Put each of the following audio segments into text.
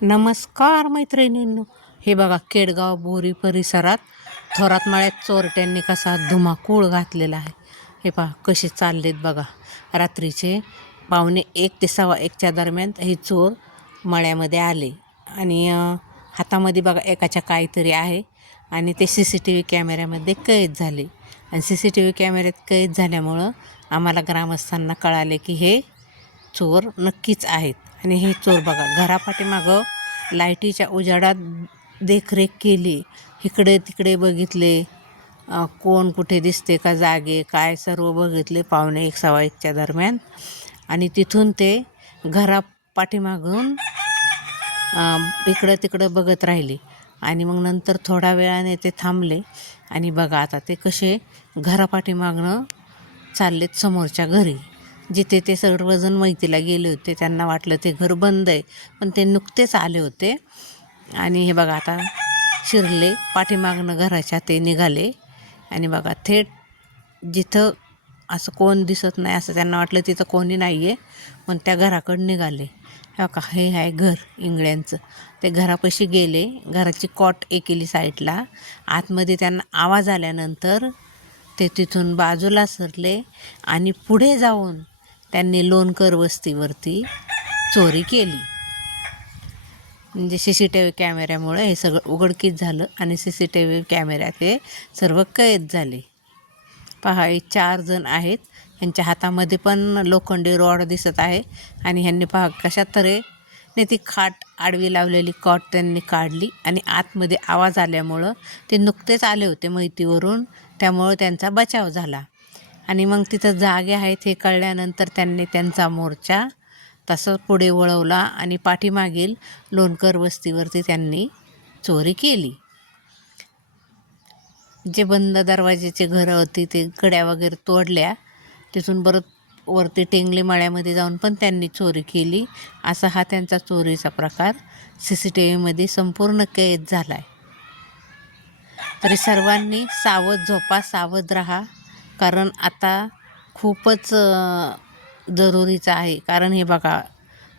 नमस्कार मैत्रिणींनो, हे बघा केडगाव बोरी परिसरात थोरात माळ्यात चोरट्यांनी कसा धुमाकूळ घातलेला आहे. हे पहा कसे चाललेत बघा. रात्रीचे 1:45 ते 1:15च्या दरम्यान हे चोर मळ्यामध्ये आले आणि हातामध्ये बघा एकाच्या काहीतरी आहे आणि ते CCTV कॅमेऱ्यामध्ये कैद झाले. आणि CCTV कॅमेऱ्यात कैद झाल्यामुळं आम्हाला ग्रामस्थांना कळाले की हे चोर नक्कीच आहेत. आणि हे चोर बघा घरापाठीमागं लाईटीच्या उजाडात देखरेख केली, इकडे तिकडे बघितले, कोण कुठे दिसते का जागे काय सर्व बघितले 1:45 1:15च्या दरम्यान. आणि तिथून ते घरापाठीमागून इकडं तिकडं बघत राहिले. आणि मग नंतर थोड्या वेळाने ते थांबले आणि बघा आता ते कसे घरापाठीमागनं चाललेत समोरच्या घरी, जिथे ते सर्वजण मैतीला गेले होते. त्यांना वाटलं ते घर बंद आहे, पण ते नुकतेच आले होते. आणि हे बघा आता शिरले पाठीमागनं घराच्या, ते निघाले आणि बघा थेट जिथं असं कोण दिसत नाही असं त्यांना वाटलं तिथं कोणी नाही आहे, पण त्या घराकडे निघाले. हे बघा हे आहे घर इंगळ्यांचं. ते घरापाशी गेले, घराची कॉट केली साईडला. आतमध्ये त्यांना आवाज आल्यानंतर ते तिथून बाजूला सरले आणि पुढे जाऊन त्यांनी लोणकर वस्तीवरती चोरी केली. म्हणजे CCTV कॅमेऱ्यामुळे हे सगळं उघडकीस झालं आणि CCTV कॅमेऱ्यात हे सर्व कैद झाले. पहा हे 4 जण आहेत, यांच्या हातामध्ये पण लोखंडी रॉड दिसत आहे. आणि ह्यांनी पहा कशा तऱ्हेने ती खाट आडवी लावलेली कॉट त्यांनी काढली. आणि आतमध्ये आवाज आल्यामुळं ते नुकतेच आले होते मैतीवरून, त्यामुळं त्यांचा बचाव झाला. आणि मग तिथं जागे आहेत हे कळल्यानंतर त्यांनी त्यांचा मोर्चा तसं पुढे वळवला आणि पाठीमागील लोणकर वस्तीवरती त्यांनी चोरी केली. जे बंद दरवाजेचे घरं होती ते कड्या वगैरे तोडल्या, तिथून परत वरती टेंगली माळ्यामध्ये जाऊन पण त्यांनी चोरी केली. असा हा त्यांचा चोरीचा प्रकार CCTVमध्ये संपूर्ण कैद झाला आहे. तरी सर्वांनी सावध झोपा, सावध राहा, कारण आता खूपच जरुरीचं आहे. कारण हे बघा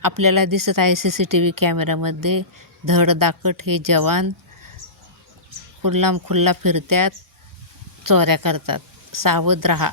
आपल्याला दिसत आहे CCTV कॅमेऱ्यामध्ये धडधाकट हे जवान खुल्लाम खुल्ला फिरतात, चोऱ्या करतात. सावध राहा.